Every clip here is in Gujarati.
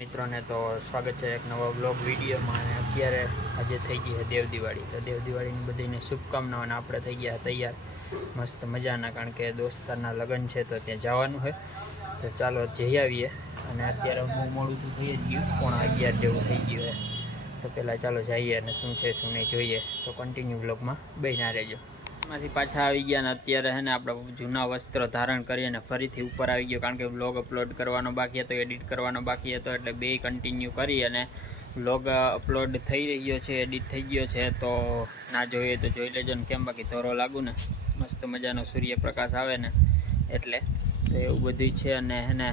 મિત્રોને તો સ્વાગત છે એક નવા વ્લોગ વિડીયોમાં. અને અત્યારે આજે થઈ ગઈ છે દેવ દિવાળી. તો દેવ દિવાળીની બધીને શુભકામનાઓ. અને આપણે થઈ ગયા તૈયાર મસ્ત મજાના, કારણ કે દોસ્તારના લગ્ન છે તો ત્યાં જવાનું છે. તો ચાલો જઈ આવીએ. અને અત્યારે હું મોડું તો થઈ જ ગયું, 11:30 જેવું થઈ ગયું છે. તો પહેલાં ચાલો જઈએ અને શું છે શું નહીં જોઈએ. તો કન્ટિન્યુ વ્લોગમાં બેસના રહેજો. એમાંથી પાછા આવી ગયા ને અત્યારે છે ને આપણે જૂના વસ્ત્ર ધારણ કરીને ફરીથી ઉપર આવી ગયો, કારણ કે વ્લોગ અપલોડ કરવાનો બાકી હતો, એડિટ કરવાનો બાકી હતો. એટલે બે કન્ટિન્યુ કરી અને વ્લોગ અપલોડ થઈ રહ્યો છે, એડિટ થઈ ગયો છે. તો ના જોઈએ તો જોઈ લેજો ને, કેમ બાકી ધોરો લાગુ ને મસ્ત મજાનો સૂર્યપ્રકાશ આવે ને એટલે. તો એવું બધું છે. અને એને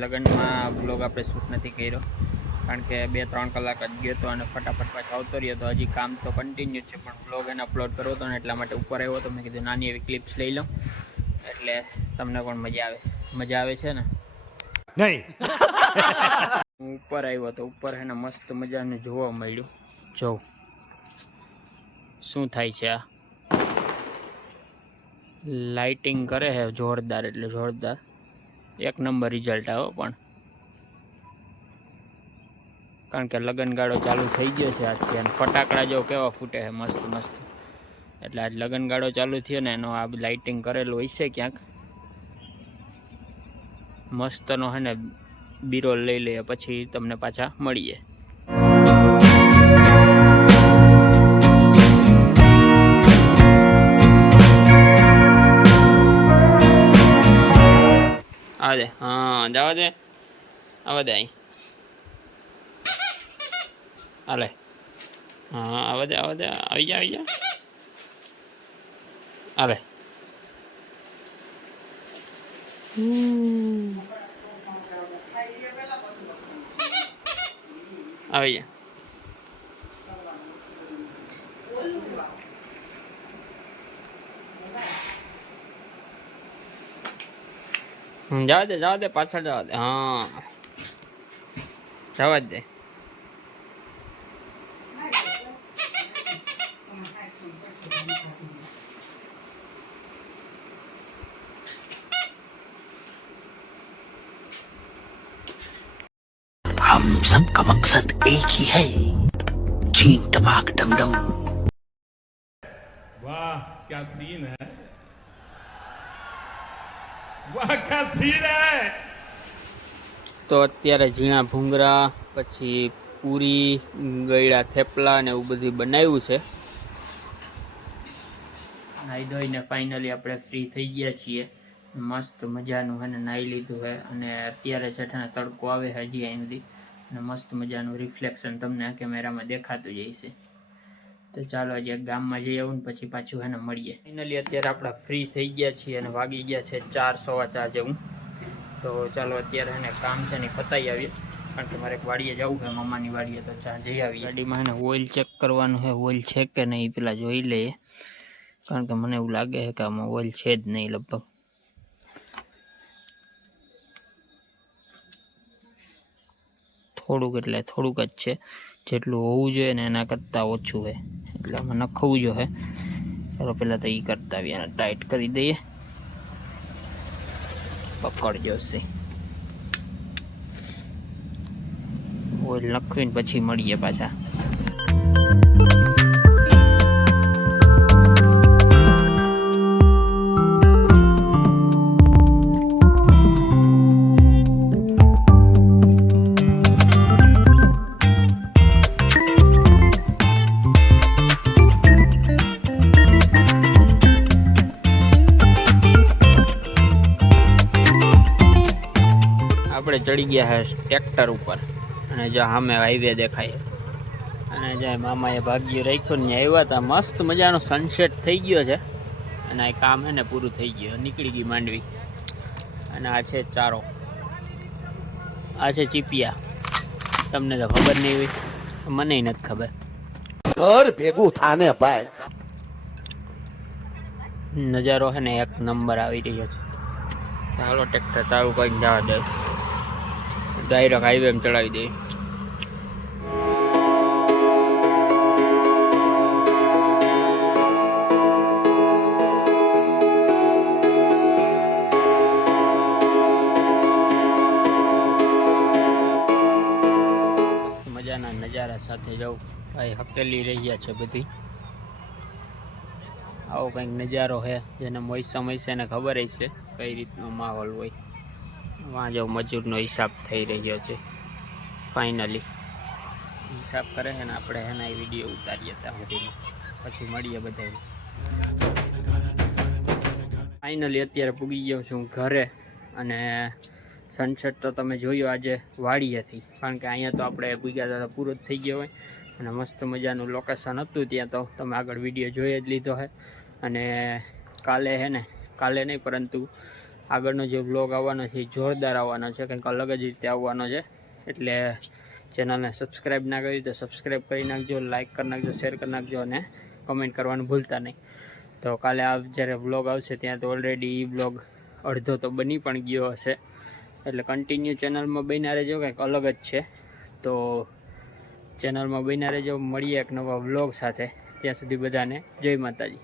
લગ્નમાં વ્લોગ આપણે શૂટ નથી કર્યો, કારણ કે 2-3 કલાક જ ગયો હતો અને ફટાફટ પાછો આવતો રહ્યો. તો હજી કામ તો કન્ટિન્યુ છે, પણ વ્લોગ એને અપલોડ કરવો હતો ને એટલા માટે ઉપર આવ્યો હતો. મેં કીધું નાની એવી ક્લિપ્સ લઈ લઉં એટલે તમને પણ મજા આવે છે ને નહીં. હું ઉપર આવ્યો તો ઉપર એને મસ્ત મજાનું જોવા મળ્યું. જો શું થાય છે, આ લાઇટિંગ કરે છે જોરદાર, એટલે જોરદાર એક નંબર રિઝલ્ટ આવ્યો. પણ કારણ કે લગનગાળો ચાલુ થઈ ગયો છે અત્યારે, ફટાકડા જો કેવા ફૂટે છે મસ્ત મસ્ત. એટલે આજ લગનગાળો ચાલુ થયો ને એનો આ લાઇટિંગ કરેલું હોય છે ક્યાંક. મસ્તનો હે ને બીરોલ લઈ લઈએ, પછી તમને પાછા મળીએ. આવા દે, હા જવા દે, આવા દે અહીં હાલે. હા આવા દે, આવી જા હાલે. આવી જા. જવા દે પાછળ જવા દે. હા જવા જ દે. हम सब का मकसद एक ही है, चीन टपाक डमडम। वाह क्या सीन है, वाह क्या सीन है. તો અત્યારે ઝીણા ભૂંગરા, પછી પૂરી, ગળ્યા થેપલા ને એવું બધું બનાવ્યું છે. નાહી ધોઈને ફાઇનલી આપણે ફ્રી થઈ ગયા છીએ. મસ્ત મજાનું હે ને નાહી લીધું છે. અને અત્યારે છે ને તડકો આવે છે હજી અહીં સુધી, અને મસ્ત મજાનું રિફ્લેક્શન તમને આ કેમેરામાં દેખાતું જ હશે. તો ચાલો આજે ગામમાં જઈ આવું ને પછી પાછું એને મળીએ. ફાઇનલી અત્યારે આપણે ફ્રી થઈ ગયા છીએ અને વાગી ગયા છે 4:15 જેવું. તો ચાલો અત્યારે એને કામ છે ને પતાવી આવીએ, કારણ કે મારે એક વાડીએ જવું છે, મમ્માની વાડીએ. તો ચા જઈ આવીએ. ગાડીમાં એને ઓઇલ ચેક કરવાનું છે, ઓઇલ છે કે નહીં પેલા જોઈ લઈએ, કારણ કે મને એવું લાગે છે કે આમાં ઓઇલ છે જ નહીં લગભગ. થોડુંક એટલે થોડુંક જ છે, જેટલું હોવું જોઈએ ને એના કરતાં ઓછું છે, એટલે આમાં નખવું જોઈએ. ચાલો પહેલાં તો એ કરતા આવીએ, એને ટાઈટ કરી દઈએ. પકડજો છે ઓઇલ નખવીને પછી મળીએ પાછા. આપણે ચડી ગયા છે ટ્રેક્ટર ઉપર, અને જ્યાં સામે હાઈવે દેખાય, અને જ્યાં મામાએ ભાગ્ય રાખ્યું ને આવ્યા હતા. મસ્ત મજાનો સનસેટ થઈ ગયો છે, અને આ કામ છે ને પૂરું થઈ ગયું, નીકળી ગઈ માંડવી. અને આ છે ચારો, આ છે ચીપિયા. તમને તો ખબર નહીં હોય, મને નથી ખબર. ઘર ભેગું થાને ભાઈ. નજારો છે ને એક નંબર આવી રહ્યો છે. ચાલો ટ્રેક્ટર ચાલુ કરીને જવા દે, ડાયરેક્ટ હાઈવેમાં ચડાવી દઈએ. મજાના નજારા સાથે જાઉં ભાઈ હકેલી રહ્યા છે બધી. આવો કંઈક નજારો છે જેને સમય ને ખબર જ છે કઈ રીતનો માહોલ હોય. વાં જો મજૂરનો હિસાબ થઈ રહ્યો છે. ફાઇનલી હિસાબ કરે છે ને આપણે એના વિડીયો ઉતારીએ ત્યાં સુધીમાં, પછી મળીએ બધા. ફાઇનલી અત્યારે પૂગી ગયો છું ઘરે, અને સનસેટ તો તમે જોયું આજે વાડીએથી, કારણ કે અહીંયા તો આપણે પૂગ્યા હતા તો પૂરો જ થઈ ગયો હોય, અને મસ્ત મજાનું લોકેશન હતું ત્યાં. તો તમે આગળ વિડીયો જોઈ જ લીધો છે. અને કાલે છે ને, કાલે નહીં પરંતુ આગળનો જે વ્લોગ આવવાનો છે એ જોરદાર આવવાનો છે, કંઈક અલગ જ રીતે આવવાનો છે. એટલે ચેનલને સબસ્ક્રાઈબ ના કરી તો સબસ્ક્રાઈબ કરી નાખજો, લાઇક કરી નાખજો, શેર કરી નાખજો, અને કમેન્ટ કરવાનું ભૂલતા નહીં. તો કાલે જ્યારે વ્લોગ આવશે ત્યાં તો ઓલરેડી એ વ્લોગ અડધો તો બની પણ ગયો હશે. એટલે કન્ટિન્યુ ચેનલમાં બન્યા રહેજો, કંઈક અલગ જ છે. તો ચેનલમાં બન્યા રહેજો. મળીએ એક નવા વ્લોગ સાથે. ત્યાં સુધી બધાને જય માતાજી.